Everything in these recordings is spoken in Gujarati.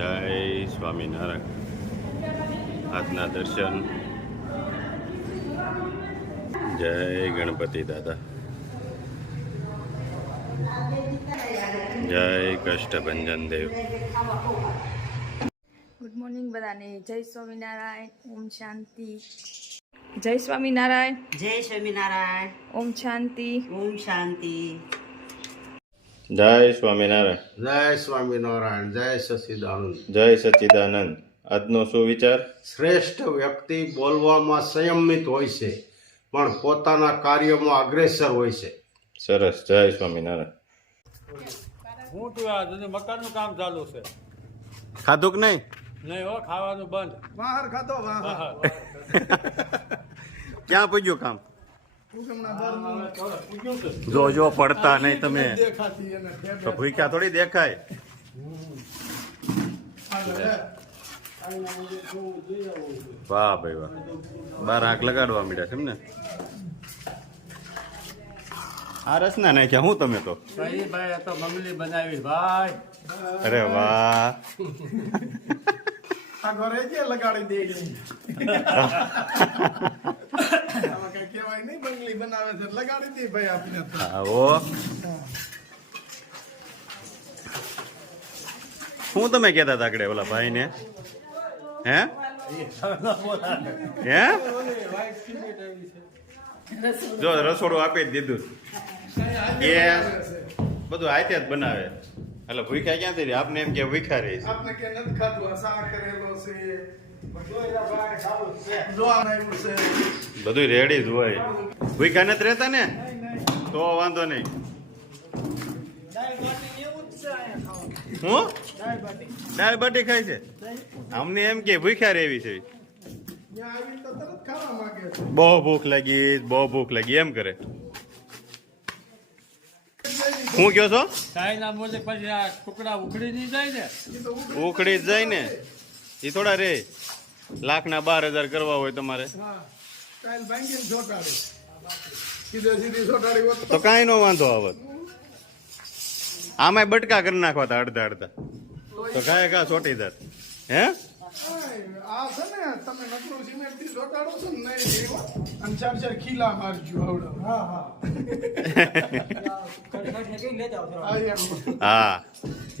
જય સ્વામિનારાયણ આજના દર્શન. જય ગણપતિ દાદા. જય કષ્ટભંજન દેવ. ગુડ મોર્નિંગ બધાને. જય સ્વામિનારાયણ ઓમ શાંતિ. જય સ્વામિનારાયણ જય સ્વામિનારાયણ ઓમ શાંતિ. ઓમ શાંતિ. જય સ્વામિનારાયણ. જય સ્વામિનારાયણ જય સચિદાનંદ. જય સચિદાનંદ. આજનો શું વિચાર? શ્રેષ્ઠ વ્યક્તિ બોલવામાં સંયમિત હોય છે પણ પોતાના કાર્યમાં અગ્રેસર હોય છે. સરસ જય સ્વામિનારાયણ. હું તું આ મકાનનું કામ ચાલુ છે. ખાધું કે નહીં? નહીં હો ખાવાનું બંધ. બહાર ખાતો વાહ ક્યાં પૂગ્યું કામ? જો જો પડતા નહીં તમે. તો ભૂખ્યા થોડી દેખાય. વાહ ભાઈ વાહ. બાર આંખ લગાડવા માંડ્યા છે એમ ને? આ રસના નાખ્યા હું તમે તો? ભાઈ ભાઈ આ તો મંગલી બનાવી ભાઈ. અરે વાહ. આ ઘરે લગાડી દે શું તમે કેતા તાકડે ઓલા ભાઈ ને હે? હે? જો રસોડું આપી જ દીધું. ગેસ બધું હાથે જ બનાવે. એટલે ભૂખ્યા ક્યાંથી આપને એમ કે ભૂખ્યા રહી છે. આપને કે નથી ખાધું આ શાક કરેલો છે બધું રેડી જ હોય. ભૂખ્યા નથી રહેતા ને? તો વાંધો નહીં. હું? દાળ બાટી ખાય છે? અમને એમ કે ભૂખ્યા રહેવી છે. બહુ ભૂખ લાગી બહુ ભૂખ લાગી એમ કરે. હું કયો છો? ઉખડી જાય ને? ઉખડી જ જાય ને. એ થોડા રે. લાખના બાર હજાર કરવા હોય તમારે. હોત તો કાંઈ નો વાંધો આવત. આમાંય બટકા કરી નાખવા તા અડધા અડધા. તો કાંઈ કા ચોટી જાત. હે? હો.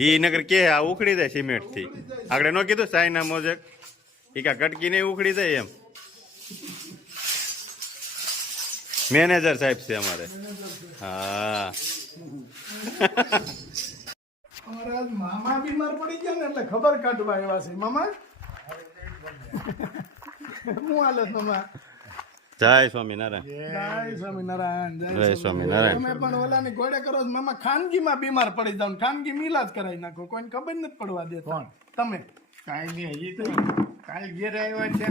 ઈ નગર કે આ ઉખડી જાય સિમેન્ટથી આગળ નો કીધું સાઈના મોજક. ઈ કા કટકી નહીં ઉખડી જાય એમ. મેનેજર સાહેબ છે અમારે. હા. મામા બીમાર પડી ગયા ને એટલે ખબર કાઢવા આવ્યા છે. મામા? હું હાલે મામા? જય સ્વામિનારાયણ. જય સ્વામિનારાયણ જય સ્વામિનારાયણ. તમે પણ ઓલાની ગોડે કરો મામા ખાનગીમાં બીમાર પડી જાવ ખાનગી મિલાજ કરાવી નાખો. કોઈને ખબર નથી પડવા દેતા. તમે. કાંઈ નહીં હજી તો કાલ ઘેર આવ્યા છે.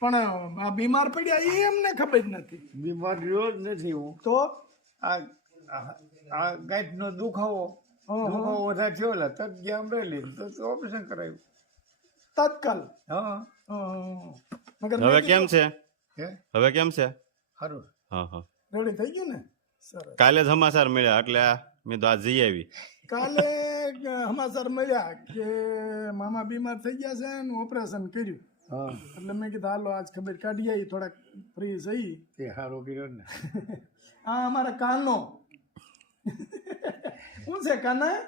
પણ આ બીમાર પડ્યા એ એમને ખબર જ નથી. બીમાર રહ્યો જ નથી હું. તો? આ આ- ગાંઠનો દુખાવો હં, હં. દુખાવો વધારે થયો લા તત ગયા અમરેલી તો તો ઓપરેશન કરાવ્યું તત્કાલ? હા. હવે કેમ છે? હે? હવે કેમ છે? સારું હા હા. રેડી થઈ ગયું ને? કાલે જ સમાચાર મળ્યા એટલે આ મેં તો આ જઈ આવી. કાલે સમાચાર મળ્યા કે મામા બીમાર થઈ ગયા છે ને ઓપરેશન કર્યું. એટલે મેં કીધું હાલો આજ ખબર કાઢી આવી થોડાક ફ્રી થઈ તે હારો કર્યો ને. આ અમારા કાનો. શું છે કાના?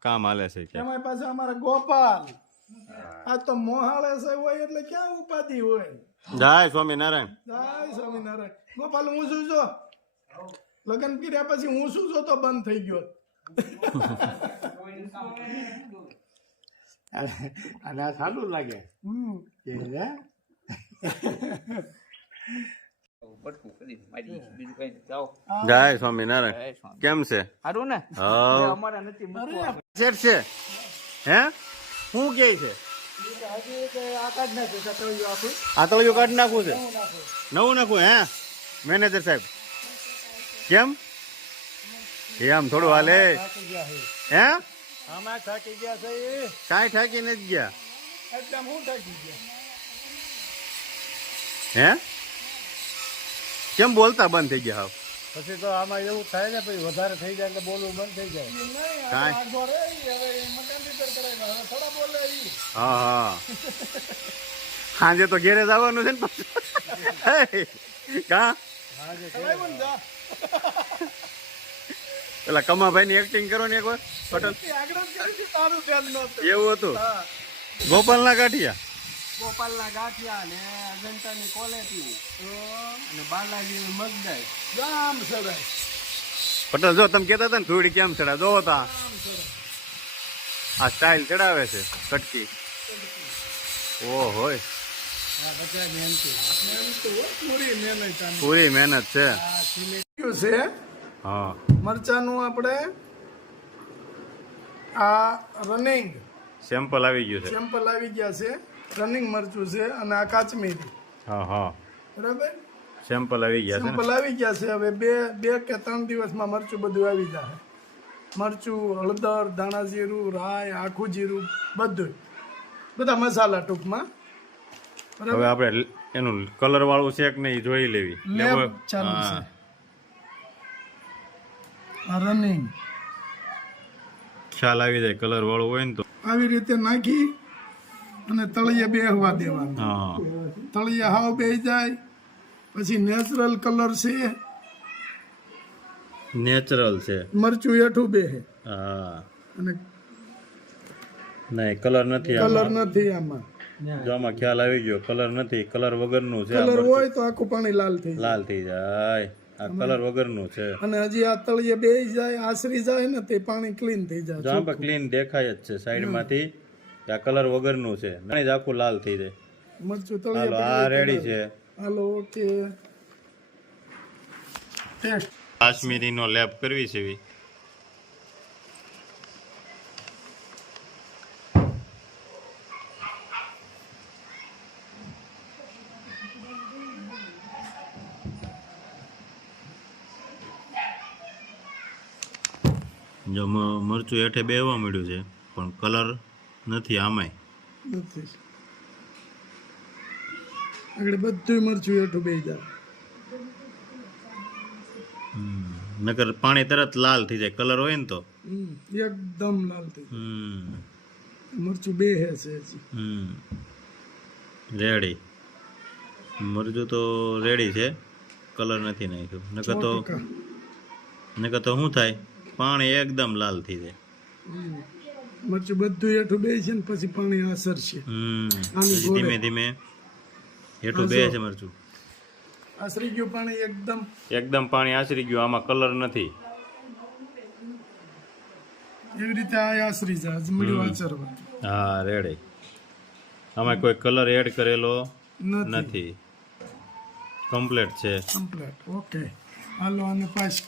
કામ હાલે છે એમાં પાછા અમારા ગોપાલ. આ તો મોહાળે છે હોય એટલે ક્યાં ઉપાધિ હોય? જય સ્વામિનારાયણ. જય સ્વામિનારાયણ. ગોપાલ હું શું છો લગ્ન કર્યા પછી હું શું જોતો તો બંધ થઈ ગયો. અને આ સારું લાગે. જય સ્વામિનારાયણ. કેમ છે? સારું ને? હા. અમારે નથી છે? હે? શું કે છે? આ તળિયું કાઢી નાખવું છે? નવું નાખવું હે? મેનેજર સાહેબ. કેમ? એ આમ થોડું હાલે હે? આમાં થાકી ગયા છે એ. કાંઈ થાકી નથી ગયા? એટલે આમ હું થાકી ગયા? હે? કેમ બોલતા બંધ થઈ ગયા હાવ? પછી તો આમાં એવું થાય ને પછી વધારે થઈ જાય એટલે બોલવું બંધ થઈ જાય. કાંઈ? આગો રે ઈ હવે ઈ મકાન રિપેર કરાવ્યા હવે થોડા બોલે ઈ. હા હા. સાંજે તો ઘેરે જવાનું છે ને પાછું. હે, કાં? કરાવ્યું ને જા. પેલા કમાભાઈ ની એક્ટિંગ કરો ને એકવાર પટેલ હતી, એવું હતું? ગાંઠિયા? ગાંઠિયા ને અને બાલાજી મગદાઈ. જામ સડાય પટેલ જો તમે કેતા હતા ને થોડી કેમ ચડા જોવો તા આ સ્ટાઇલ ચડાવે છે કટકી. ઓ હોય પૂરી મહેનત છે. છે હા. મરચાનું આપણે આ રનિંગ સેમ્પલ આવી ગયું છે. સેમ્પલ આવી ગયા છે. રનિંગ મરચું છે અને આ કાચમીરી હા હા. બરાબર? સેમ્પલ આવી ગયા છે સેમ્પલ આવી ગયા છે. હવે બે બે કે ત્રણ દિવસમાં મરચું બધું આવી જાય. મરચું હળદર ધાણા જીરું રાઈ આખું જીરું બધું બધા મસાલા ટૂંકમાં. હવે આપણે એનું કલર વાળું છે કે નહીં જોઈ લેવી. લેબ ચાલુ છે. રનિંગ ખ્યાલ આવી જાય કલર વાળું હોય ને તો. આવી રીતે નાખી અને તળિયે બેહવા દેવાનું. હા. તળિયે હાવ બે જાય. પછી નેચરલ કલર છે. નેચરલ છે. મરચું હેઠું બે હા. અને નહીં કલર નથી કલર નથી આમાં. જો આમાં ખ્યાલ આવી ગયો કલર નથી કલર વગરનું છે કલર હોય તો આખું પાણી લાલ થઈ લાલ થઈ જાય. આ કલર વગરનું છે. અને હજી આ તળિયે બે જાય આશરી જાય ને તે પાણી ક્લીન થઈ જો જાય આમાં ક્લીન દેખાય જ છે સાઈડમાંથી. માંથી આ કલર વગરનું છે. નહીં જ આખું લાલ થઈ જાય. મરચું તળિયે આ રેડી છે. હાલો ઓકે ટેસ્ટ કાશ્મીરીનો લેપ કરવી છે એવી. જો મરચું હેઠે બેહવા મળ્યું છે પણ કલર નથી આમાંય. નથી. આગળ બધું મરચું હેઠું બે જાય. નકર પાણી તરત લાલ થઈ જાય કલર હોય ને તો. એકદમ લાલ થઈ હમ. જાય મરચું બેહે છે હમ રેડી. મરચું તો રેડી છે કલર નથી નાખ્યું. નકર તો. નકર તો શું થાય? પાણી એકદમ લાલ થઈ જાય. મરચું બધું હેઠું બે છે ને પછી પાણી અસર છે. ધીમે ધીમે હેઠું બે છે મરચું. આશરી ગયું પાણી એકદમ. એકદમ પાણી આશરી ગયું આમાં કલર નથી. એવી રીતે આ આશરી જાય મળ્યું આચરવા હા રેડે. આમાં કોઈ કલર એડ કરેલો નથી. નથી. કમ્પ્લીટ છે. Complete okay. હાલો અને પાછ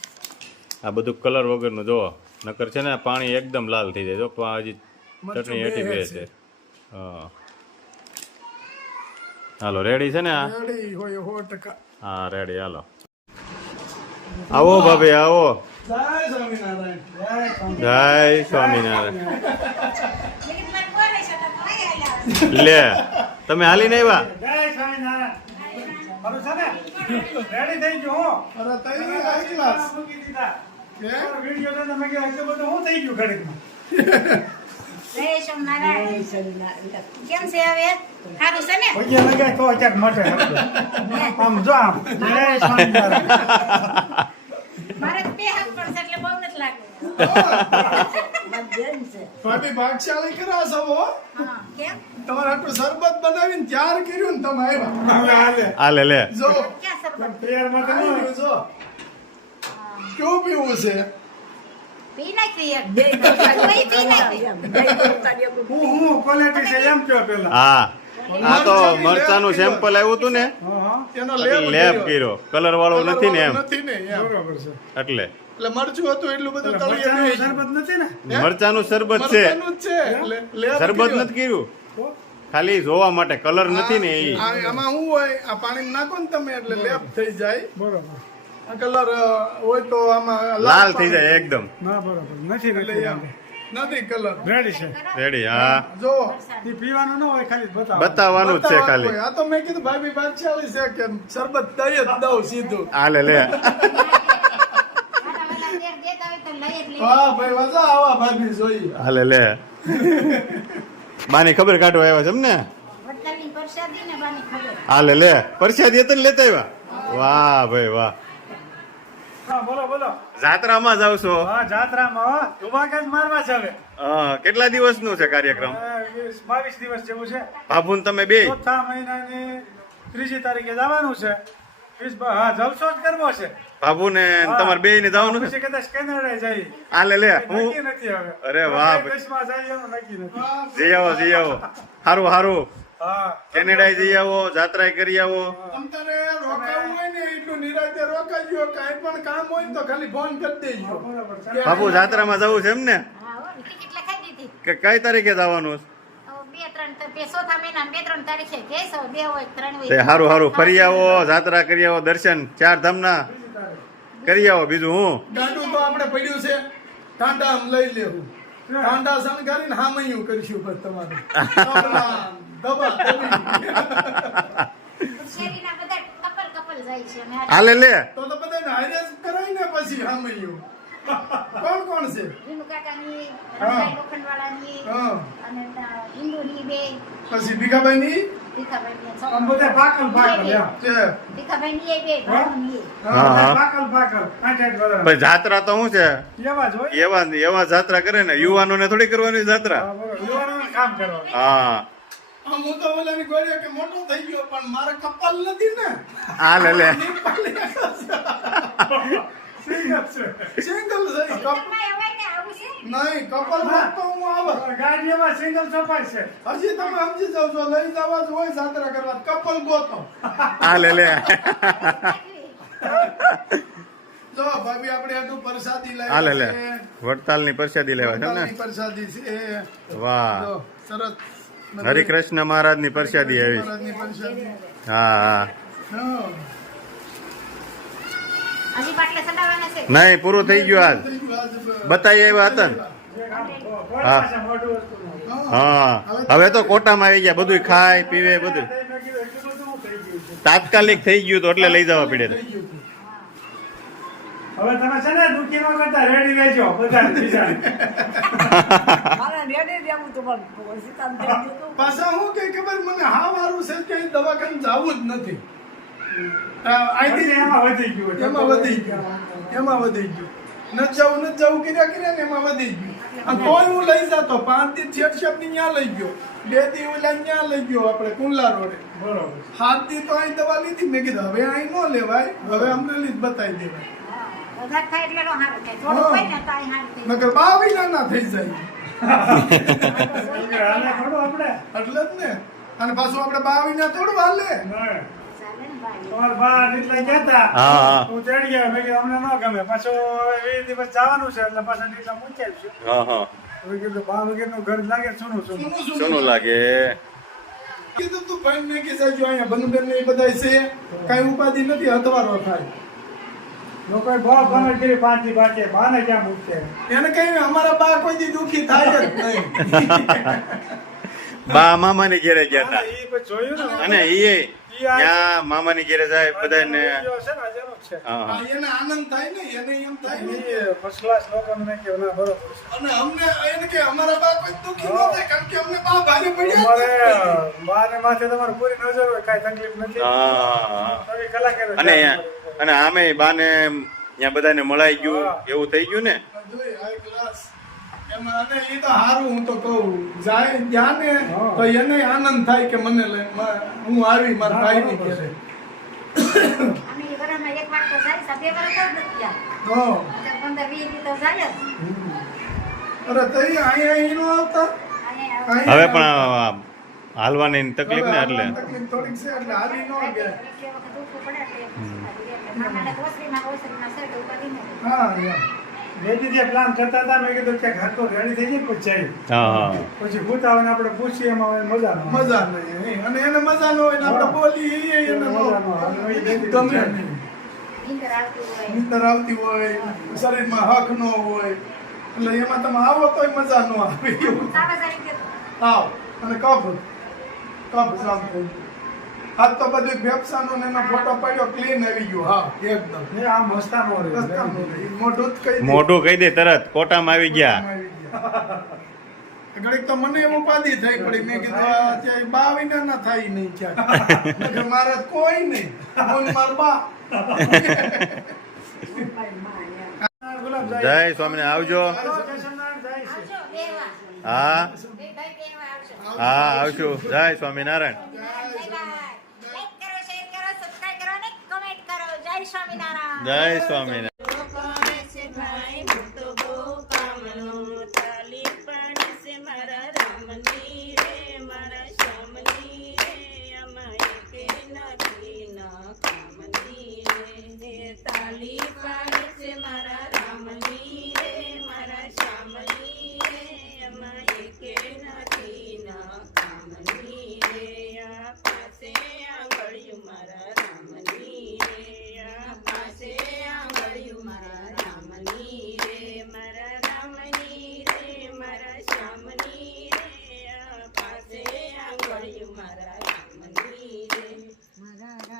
આ બધું કલર વગરનું જો નકર છે ને પાણી એકદમ લાલ થઈ જાય. જો હજી ચટણી હેઠી બે છે. હા. હાલો રેડી છે ને આ? હા રેડી હાલો. આવો ભાભી આવો. જય સ્વામિનારાયણ. લે તમે હાલી ને આવ્યા? જય સ્વામિનારાયણ. મારું છે ને રેડી થઈ ગયું વીડિયો તો તમે બધું હું થઈ ગયું ઘડીકમાં? જય સોમનારાયણ. કેમ છે હવે? સારું છે ને? પૈયા લગાય તો ક્યાંક મટે. આમ જો આમ. જય સ્વામિનારાયણ મારે બે હાથ પડશે એટલે બહુ નથી લાગે ભાગશાળી કરા છો કેમ? તમારે આટલું શરબત બનાવીને તૈયાર કર્યું ને તમે આવ્યા. હાલે. હાલે લે. ક્યાં જો. કેવું પીવું છે પી નાખી એક ભાઈ પી નાખી હું હું ક્વોલિટી છે એમ કયો પેલા? હા. આ તો મરચાનું સેમ્પલ આવ્યું હતું ને? લેબ હા કર્યો. કલર વાળો નથી ને એમ. નથી ને બરોબર છે. એટલે. એટલે મરચું હતું એટલું બધું તળિયે શરબત નથી ને? મરચાનું શરબત છે. મરચાંનું જ છે. એટલે લેપ શરબત નથી કર્યું. ખાલી જોવા માટે. કલર નથી ને એ આ- આમાં શું હોય આ પાણી નાખો ને તમે એટલે લેપ થઈ જાય. બરોબર. કલર હોય તો આમાં લાલ થઈ જાય એકદમ. ના બરાબર. નથી નથી કલર. રેડી છે. રેડી હા. જો એ પીવાનું ન હોય ખાલી બતાવો બતાવવાનું જ છે ખાલી. આ તો મેં કીધું ભાભી બાદશાળી છે કે શરબત તઈ જ દઉં સીધું. હાલે લે હા ભાઈ મજા આવા ભાભી જોઈ. હાલે લે બાની ખબર કાઢવા આવ્યા છે ને હાલે લે પરસાદી તો ને લેતા આવ્યા? વાહ ભાઈ વાહ. બોલો બોલો. જાત્રામાં જાવ છો? હા જાત્રામાં હો. મારવા છે હવે હા, કેટલા દિવસનું છે કાર્યક્રમ? હવે વીસ બાવીસ દિવસ જેવું છે. બાબુ ને તમે બે? ચોથા મહિનાની ત્રીજી તારીખે જવાનું છે. હા જલસો જ કરવો છે. બાબુ ને તમારે બે ને જવાનું છે? કદાચ કેનેડા હાલે લે હું નથી હવે. અરે વાહ. જઈ આવો જઈ આવો. સારું સારું કેનેડા જઈ આવો જાત્રા કરી આવો. નિરાતે રોકાજો કાંઈ પણ કામ હોય તો ખાલી ફોન કરી દેજો. બાપુ જાત્રામાં જવું છે એમ ને? કે કઈ તારીખે જવાનું? છે? હવે બે ત્રણ તો બે ચોથા મહિના બે ત્રણ તારીખે કેસ હવે બે હોય ત્રણ તે હોય સારું સારું ફરી આવો જાત્રા કરી આવો દર્શન ચાર ધામના. કરી આવો બીજું હું? ગાડું તો આપણે પડ્યું છે ટાંડા લઈ લેવું. ટાંડા શણગારીને હામૈયું કરીશું બસ તમારે. દબા, દબા દબી. શેરીના બધા કપલ કપલ જાય છે અમે હાલે લે. તો તો બધાને હારે જ ને પછી હામૈયું કોણ કોણ છે? વિનુ કાકાની હા. લોખંડવાળાની હા. અને હિન્દુની બે. પછી ભીખાભાઈની? જાત્રા તો શું છે? એવા એવા એવા જાત્રા કરે ને. યુવાનોને થોડી કરવાની જાત્રા. હા, આમ હું તો ઓલાની ગોળીઓ કે મોટો થઈ ગયો પણ મારે કપાલ નથી ને. હાલે લે સિંગલ છે સિંગલ છે એમાં એવાય ને આવું છે? નહીં કપાલ તો હું આવે. સિંગલ ચોપાઈ છે. હજી તમે સમજી જાવ છો લઈ જવા જ હોય જાત્રા કરવા કપલ ગોતો. હાલે લે જો ભાભી આપણે આટલું પ્રસાદી લાવ્યા હાલે લે. વડતાલની પ્રસાદી લેવા છે ને? પ્રસાદી છે. વાહ. સરસ. હરિકૃષ્ણ મહારાજની પ્રસાદી આવી. હા હા. નહીં પૂરું થઈ ગયું આજ. બતાવી આવ્યા હતા ને? હા. હા. હવે તો કોટામાં આવી ગયા બધું ખાય પીવે બધું તાત્કાલિક થઈ ગયું તો એટલે લઈ જવા પડે. હવે તમે છે ને દુખી ન કરતા રેડી રહેજો બધા બીજા પાછા હું કે ખબર મને હા મારું છે કે દવાખાને જવું જ નથી. એમાં વધી ગયું એમાં વધી ગયું. એમાં વધી ગયું. ન જવું ન જવું કર્યા કર્યા ને એમાં વધી ગયું. તોય હું લઈ જતો પાંચ દી છેડછાપની ત્યાં લઈ ગયો. બે દી ઓલા ત્યાં લઈ ગયો આપણે કુંડલા રોડે. બરોબર હાથ દી તો અહીં દવા લીધી. મેં કીધું હવે અહીં ન લેવાય હવે અમરેલી જ બતાવી દેવાય. વધારે થાય એટલે નો હારું થાય. થોડું હોય ને તો હારું થાય. નકર બાવી નાના થઈ જાય. હાલે થોડું આપણે એટલે જ ને. અને પાછું આપણે બાવી ના થોડું હાલે. ના. ને તમારા બા નીકળી ગયા હા ચડી ગયા મેં કીધું અમને ન ગમે. પાછો એ દિવસ જવાનું છે એટલે પાછા નીકળા મૂક્યા છે. હા હા. કીધું બા વગરનું ઘર લાગે સોનું સોનું. સોનું લાગે. કીધું તું ભાઈ મેં કીધું જો અહીંયા બંધબેન ને બધા છે કઈ ઉપાધિ નથી હથવારો થાય. લોકોએ બહુ ગમે કરી પાંચી પાંચે બાને ક્યાં મૂકશે? એને કઈ અમારા બા કોઈ દી દુખી થાય જ નહીં. બા મામાની ઘેરે ગયા હતા એ પછી જોયું ને અને ઈ ત્યાં મામાની ઘેરે જાય બધાને વીડિયો છે ને જેનો જ છે. હા હા, હા એને આનંદ થાય ને એને એમ થાય ને. કે ફર્સ્ટ ક્લાસ લોકોને મેં ના બરોબર અને અમને એને કે અમારા બા કોઈ દુખી ન થાય કારણ કે અમને બા ભારે પડ્યા તમારે જ નથી. માથે તમારે પૂરી નજર હોય કાંઈ તકલીફ નથી. હા કલાકાર અને. અને આમે બાને ત્યાં બધાને મળાઈ ગયું એવું થઈ ગયું ને? એ તો હારું હું તો કહું. જાય ત્યાં ને તો એને આનંદ થાય કે મને હું આવી મારા ઘરે અહીં નો અહીં હવે પણ આ હાલવાની તકલીફ ને એટલે. તકલીફ થોડીક છે એટલે હાલી ન ગયા. પ્લાન કરતા હતા. મેં કીધું કે રેડી થઈ જાય પછી જઈએ. હા હા. પછી આપણે પૂછીએ એમાં મજા ન મજા નહીં અને એને મજા ન હોય ને આપણે એને મજા ન ગમે નહીં. નીંદર આવતી હોય શરીરમાં હક ન હોય. એટલે એમાં તમે આવો તોય મજા ન આવે. આવ. અને કફ કફ જામ થઈ. આ તો બધું ફેફસાનો ને એનો ફોટો પડ્યો ક્લીન આવી ગયો. હા. એકદમ. એ આ મસ્તાનો રે મોઢું જ કહી મોઢું કહી દે તરત કોટામાં આવી ગયા. ઘડીક તો મને એવું ઉપાધિ થઈ પડી. મેં કીધું બા વિના ના થાય નહીં ક્યાંક. મેં કોઈ નહીં. મારા બા. જય સ્વામિનારાયણ આવજો. જાય છે આવજો બેવા. હા. હા આવશું. જય સ્વામિનારાયણ. Dai, Swami.